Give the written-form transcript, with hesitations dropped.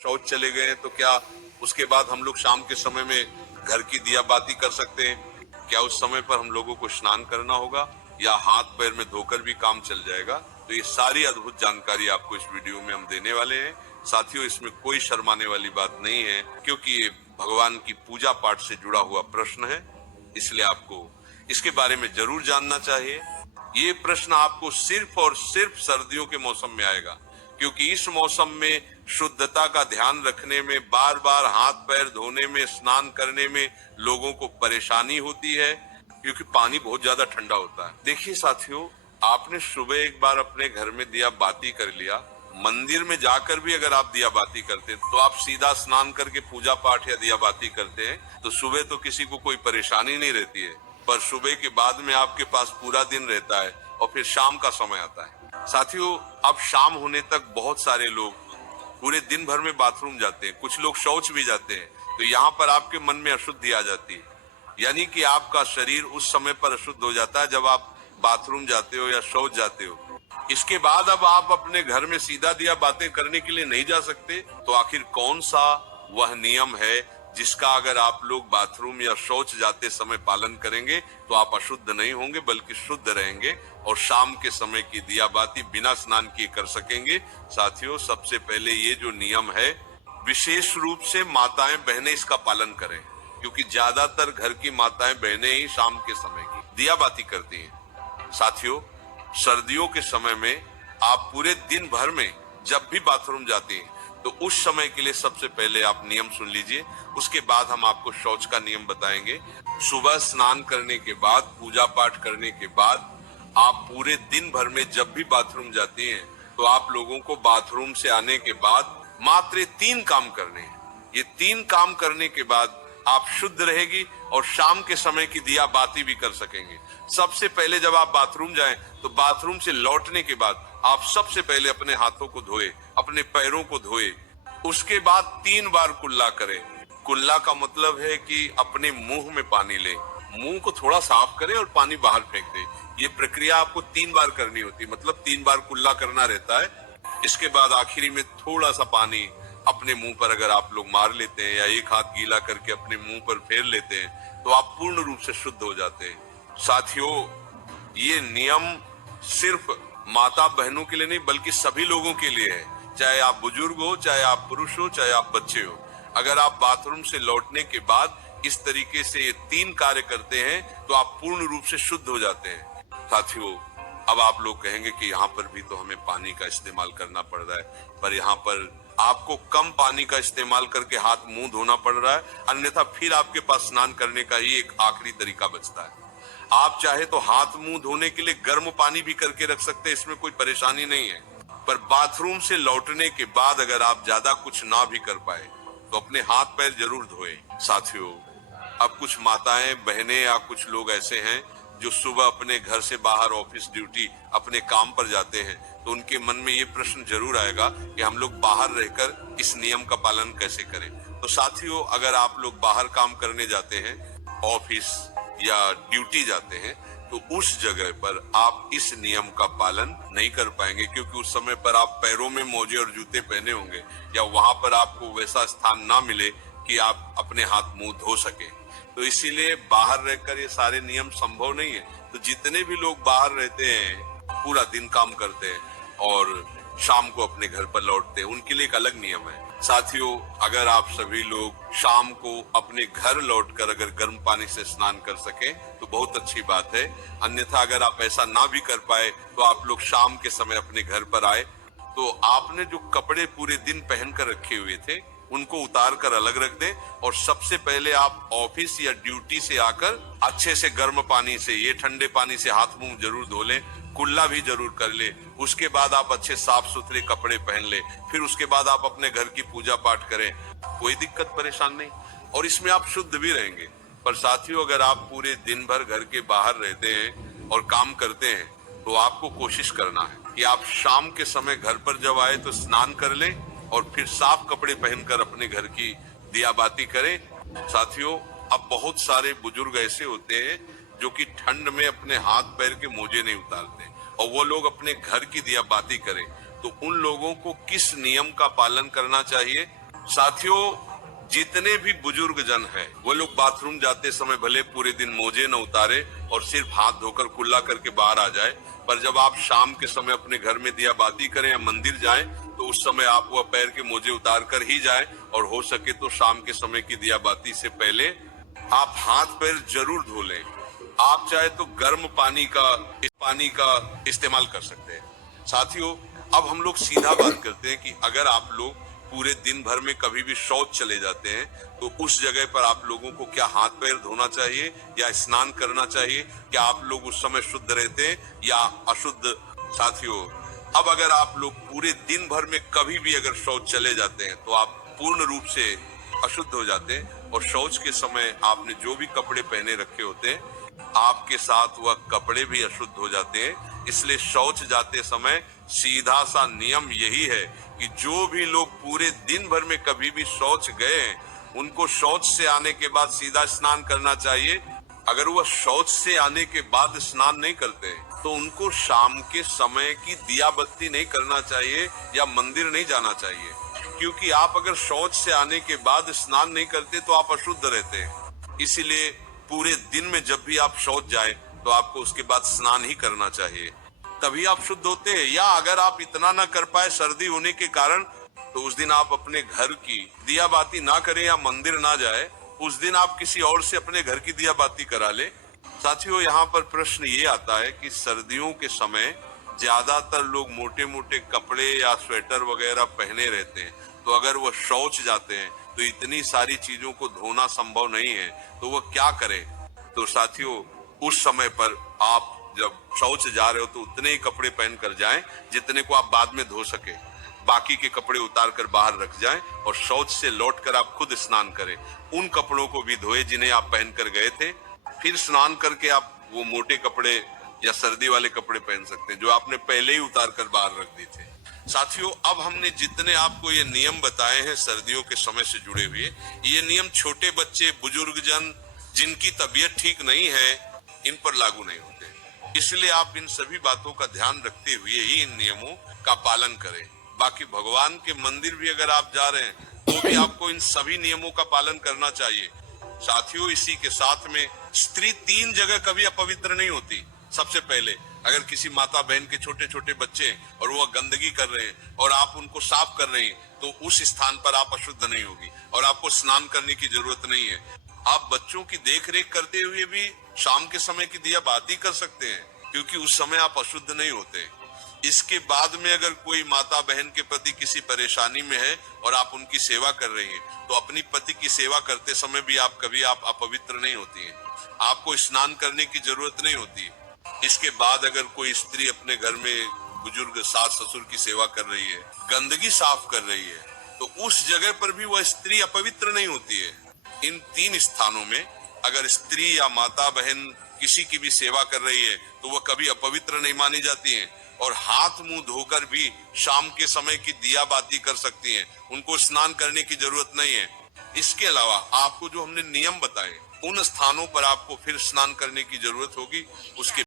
शौच चले गए तो क्या उसके बाद हम लोग शाम के समय में घर की दिया बाती कर सकते हैं? क्या उस समय पर हम लोगों को स्नान करना होगा या हाथ पैर में धोकर भी काम चल जाएगा? तो ये सारी अद्भुत जानकारी आपको इस वीडियो में हम देने वाले हैं। साथियों, इसमें कोई शर्माने वाली बात नहीं है, क्योंकि ये भगवान की पूजा पाठ से जुड़ा हुआ प्रश्न है, इसलिए आपको इसके बारे में जरूर जानना चाहिए। ये प्रश्न आपको सिर्फ और सिर्फ सर्दियों के मौसम में आएगा, क्योंकि इस मौसम में शुद्धता का ध्यान रखने में, बार बार हाथ पैर धोने में, स्नान करने में लोगों को परेशानी होती है, क्योंकि पानी बहुत ज्यादा ठंडा होता है। देखिए साथियों, आपने सुबह एक बार अपने घर में दिया बाती कर लिया, मंदिर में जाकर भी अगर आप दिया बाती करते तो आप सीधा स्नान करके पूजा पाठ या दिया बाती करते हैं तो सुबह तो किसी को कोई परेशानी नहीं रहती है, पर सुबह के बाद में आपके पास पूरा दिन रहता है और फिर शाम का समय आता है। साथियों, अब शाम होने तक बहुत सारे लोग पूरे दिन भर में बाथरूम जाते हैं, कुछ लोग शौच भी जाते हैं, तो यहाँ पर आपके मन में अशुद्धि आ जाती है, यानी कि आपका शरीर उस समय पर अशुद्ध हो जाता है जब आप बाथरूम जाते हो या शौच जाते हो। इसके बाद अब आप अपने घर में सीधा दिया बातें करने के लिए नहीं जा सकते, तो आखिर कौन सा वह नियम है जिसका अगर आप लोग बाथरूम या शौच जाते समय पालन करेंगे तो आप अशुद्ध नहीं होंगे बल्कि शुद्ध रहेंगे और शाम के समय की दिया बाती बिना स्नान किए कर सकेंगे? साथियों, सबसे पहले ये जो नियम है, विशेष रूप से माताएं बहनें इसका पालन करें, क्योंकि ज्यादातर घर की माताएं बहनें ही शाम के समय की दिया बाती करती हैं। साथियों, सर्दियों के समय में आप पूरे दिन भर में जब भी बाथरूम जाते हैं तो उस समय के लिए सबसे पहले आप नियम सुन लीजिए, उसके बाद हम आपको शौच का नियम बताएंगे। सुबह स्नान करने के बाद, पूजा पाठ करने के बाद आप पूरे दिन भर में जब भी बाथरूम जाती हैं तो आप लोगों को बाथरूम से आने के बाद मात्र 3 काम करने हैं। ये 3 काम करने के बाद आप शुद्ध रहेगी और शाम के समय की दिया बाती भी कर सकेंगे। सबसे पहले जब आप बाथरूम जाएं तो बाथरूम से लौटने के बाद आप सबसे पहले अपने हाथों को धोए, अपने पैरों को धोए, उसके बाद 3 बार कुल्ला करें। कुल्ला का मतलब है कि अपने मुंह में पानी ले, मुंह को थोड़ा साफ करें और पानी बाहर फेंक दे। ये प्रक्रिया आपको 3 बार करनी होती है, मतलब 3 बार कुल्ला करना रहता है। इसके बाद आखिरी में थोड़ा सा पानी अपने मुंह पर अगर आप लोग मार लेते हैं या एक हाथ गीला करके अपने मुंह पर फेर लेते हैं तो आप पूर्ण रूप से शुद्ध हो जाते हैं। साथियों, ये नियम सिर्फ माता बहनों के लिए नहीं बल्कि सभी लोगों के लिए है, चाहे आप बुजुर्ग हो, चाहे आप पुरुष हो, चाहे आप बच्चे हो। अगर आप बाथरूम से लौटने के बाद इस तरीके से ये 3 कार्य करते हैं तो आप पूर्ण रूप से शुद्ध हो जाते हैं। साथियों, अब आप लोग कहेंगे कि यहाँ पर भी तो हमें पानी का इस्तेमाल करना पड़ रहा है, पर यहाँ पर आपको कम पानी का इस्तेमाल करके हाथ मुंह धोना पड़ रहा है, अन्यथा फिर आपके पास स्नान करने का ही एक आखिरी तरीका बचता है। आप चाहे तो हाथ मुंह धोने के लिए गर्म पानी भी करके रख सकते हैं, इसमें कोई परेशानी नहीं है, पर बाथरूम से लौटने के बाद अगर आप ज्यादा कुछ ना भी कर पाए तो अपने हाथ पैर जरूर धोए। साथियों, अब कुछ माताएं बहनें या कुछ लोग ऐसे हैं जो सुबह अपने घर से बाहर ऑफिस ड्यूटी अपने काम पर जाते हैं, तो उनके मन में ये प्रश्न जरूर आएगा कि हम लोग बाहर रहकर इस नियम का पालन कैसे करें। तो साथियों, अगर आप लोग बाहर काम करने जाते हैं, ऑफिस या ड्यूटी जाते हैं, तो उस जगह पर आप इस नियम का पालन नहीं कर पाएंगे, क्योंकि उस समय पर आप पैरों में मोजे और जूते पहने होंगे या वहां पर आपको वैसा स्थान ना मिले कि आप अपने हाथ मुंह धो सके। तो इसीलिए बाहर रहकर ये सारे नियम संभव नहीं है। तो जितने भी लोग बाहर रहते हैं, पूरा दिन काम करते हैं और शाम को अपने घर पर लौटते हैं, उनके लिए एक अलग नियम है। साथियों, अगर आप सभी लोग शाम को अपने घर लौटकर अगर गर्म पानी से स्नान कर सके तो बहुत अच्छी बात है, अन्यथा अगर आप ऐसा ना भी कर पाए तो आप लोग शाम के समय अपने घर पर आए तो आपने जो कपड़े पूरे दिन पहन कर रखे हुए थे उनको उतार कर अलग रख दें और सबसे पहले आप ऑफिस या ड्यूटी से आकर अच्छे से गर्म पानी से, ये ठंडे पानी से हाथ मुंह जरूर धो लें, कुल्ला भी जरूर कर ले। उसके बाद आप अच्छे साफ सुथरे कपड़े पहन ले, फिर उसके बाद आप अपने घर की पूजा पाठ करें, कोई दिक्कत परेशान नहीं, और इसमें आप शुद्ध भी रहेंगे। पर साथियों, अगर आप पूरे दिन भर घर के बाहर रहते हैं और काम करते हैं तो आपको कोशिश करना है कि आप शाम के समय घर पर जब आए तो स्नान कर लें और फिर साफ कपड़े पहनकर अपने घर की दिया बाती करें। साथियों, अब बहुत सारे बुजुर्ग ऐसे होते हैं जो कि ठंड में अपने हाथ पैर के मोजे नहीं उतारते और वो लोग अपने घर की दिया बाती करें, तो उन लोगों को किस नियम का पालन करना चाहिए साथियों, जितने भी बुजुर्ग जन हैं, वो लोग बाथरूम जाते समय भले पूरे दिन मोजे न उतारे और सिर्फ हाथ धोकर कुल्ला करके बाहर आ जाए, पर जब आप शाम के समय अपने घर में दिया बाती करें या मंदिर जाएं, तो उस समय आप वह पैर के मोजे उतार कर ही जाएं और हो सके तो शाम के समय की दिया बाती से पहले आप हाथ पैर जरूर धो लें। आप चाहे तो गर्म पानी का इस्तेमाल कर सकते हैं। साथियों, अब हम लोग सीधा बात करते हैं कि अगर आप लोग पूरे दिन भर में कभी भी शौच चले जाते हैं, तो उस जगह पर आप लोगों को क्या हाथ पैर धोना चाहिए या स्नान करना चाहिए? क्या आप लोग उस समय शुद्ध रहते हैं या अशुद्ध? साथियों, अब अगर आप लोग पूरे दिन भर में कभी भी अगर शौच चले जाते हैं, तो आप पूर्ण रूप से अशुद्ध हो जाते हैं और शौच के समय आपने जो भी कपड़े पहने रखे होते हैं, आपके साथ वह कपड़े भी अशुद्ध हो जाते हैं। इसलिए शौच जाते समय सीधा सा नियम यही है कि जो भी लोग पूरे दिन भर में कभी भी शौच गए, उनको शौच से आने के बाद सीधा स्नान करना चाहिए। अगर वह शौच से आने के बाद स्नान नहीं करते, तो उनको शाम के समय की दिया बत्ती नहीं करना चाहिए या मंदिर नहीं जाना चाहिए, क्योंकि आप अगर शौच से आने के बाद स्नान नहीं करते तो आप अशुद्ध रहते हैं। इसीलिए पूरे दिन में जब भी आप शौच जाएं, तो आपको उसके बाद स्नान ही करना चाहिए, तभी आप शुद्ध होते हैं। या अगर आप इतना ना कर पाए सर्दी होने के कारण, तो उस दिन आप अपने घर की दिया बाती ना करें या मंदिर ना जाए, उस दिन आप किसी और से अपने घर की दिया बाती करा ले। साथियों, यहाँ पर प्रश्न ये आता है कि सर्दियों के समय ज्यादातर लोग मोटे मोटे कपड़े या स्वेटर वगैरह पहने रहते हैं, तो अगर वो शौच जाते हैं तो इतनी सारी चीजों को धोना संभव नहीं है, तो वो क्या करें? तो साथियों, उस समय पर आप जब शौच जा रहे हो तो उतने ही कपड़े पहन कर जाएं जितने को आप बाद में धो सके। बाकी के कपड़े उतार कर बाहर रख जाएं और शौच से लौटकर आप खुद स्नान करें। उन कपड़ों को भी धोए जिन्हें आप पहन कर गए थे, फिर स्नान करके आप वो मोटे कपड़े या सर्दी वाले कपड़े पहन सकते हैं जो आपने पहले ही उतार कर बाहर रख दिए थे। साथियों, अब हमने जितने आपको ये नियम बताए हैं सर्दियों के समय से जुड़े हुए, ये नियम छोटे बच्चे, बुजुर्ग जन जिनकी तबीयत ठीक नहीं है, इन पर लागू नहीं होते। इसलिए आप इन सभी बातों का ध्यान रखते हुए ही इन नियमों का पालन करें। बाकी भगवान के मंदिर भी अगर आप जा रहे हैं, तो भी आपको इन सभी नियमों का पालन करना चाहिए। साथियों, इसी के साथ में स्त्री 3 जगह कभी अपवित्र नहीं होती। सबसे पहले, अगर किसी माता बहन के छोटे छोटे बच्चे और वह गंदगी कर रहे हैं और आप उनको साफ कर रहे हैं, तो उस स्थान पर आप अशुद्ध नहीं होगी और आपको स्नान करने की जरूरत नहीं है। आप बच्चों की देख रेख करते हुए भी शाम के समय की दिया बाती कर सकते हैं, क्योंकि उस समय आप अशुद्ध नहीं होते। इसके बाद में अगर कोई माता बहन के प्रति किसी परेशानी में है और आप उनकी सेवा कर रही हैं, तो अपनी पति की सेवा करते समय भी आप अपवित्र नहीं होती हैं। आपको स्नान करने की जरूरत नहीं होती। इसके बाद अगर कोई स्त्री अपने घर में बुजुर्ग सास ससुर की सेवा कर रही है, गंदगी साफ कर रही है, तो उस जगह पर भी वह स्त्री अपवित्र नहीं होती है। इन 3 स्थानों में अगर स्त्री या माता बहन किसी की भी सेवा कर रही है, तो वह कभी अपवित्र नहीं मानी जाती हैं और हाथ मुंह धोकर भी शाम के समय की दिया बाती कर सकती हैं। उनको स्नान करने की जरूरत नहीं है। इसके अलावा आपको जो हमने नियम बताए, उन स्थानों पर आपको फिर स्नान करने की जरूरत होगी। उसके